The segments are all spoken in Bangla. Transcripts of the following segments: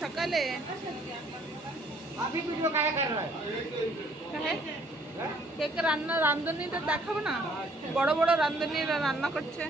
সকালে अभी वीडियो क्या कर रहा है? কেক রান্না রাঁধুনিটা দেখাবো না? বড় বড় রাঁধুনিরা রান্না করছে।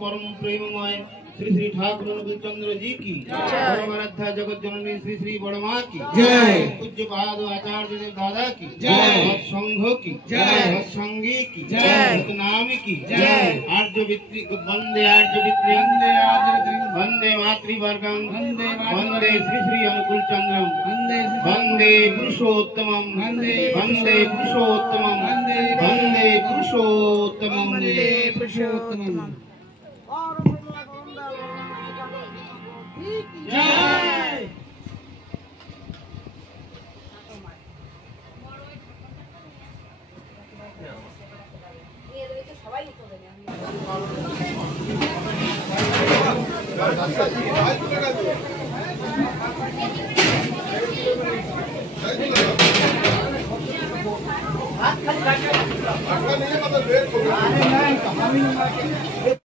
परम प्रेममय श्री श्री ठाकुर अनुकूल चंद्र जी की परमाराध्या जगत जननी श्री श्री बड़मा की जय, पूज्य पाद आचार्य देव दादा की जय, संघ की जय, संगी की जय, नाम की जय, आर्यवित्री वंदे आर्यवित्री वंदे मातृवर्गं वंदे श्री श्री अनुकूल चंद्रम वंदे पुरुषोत्तमं वंदे पुरुषोत्तमं वंदे पुरुषोत्तमं वंदे पुरुषोत्तमं जी की जय।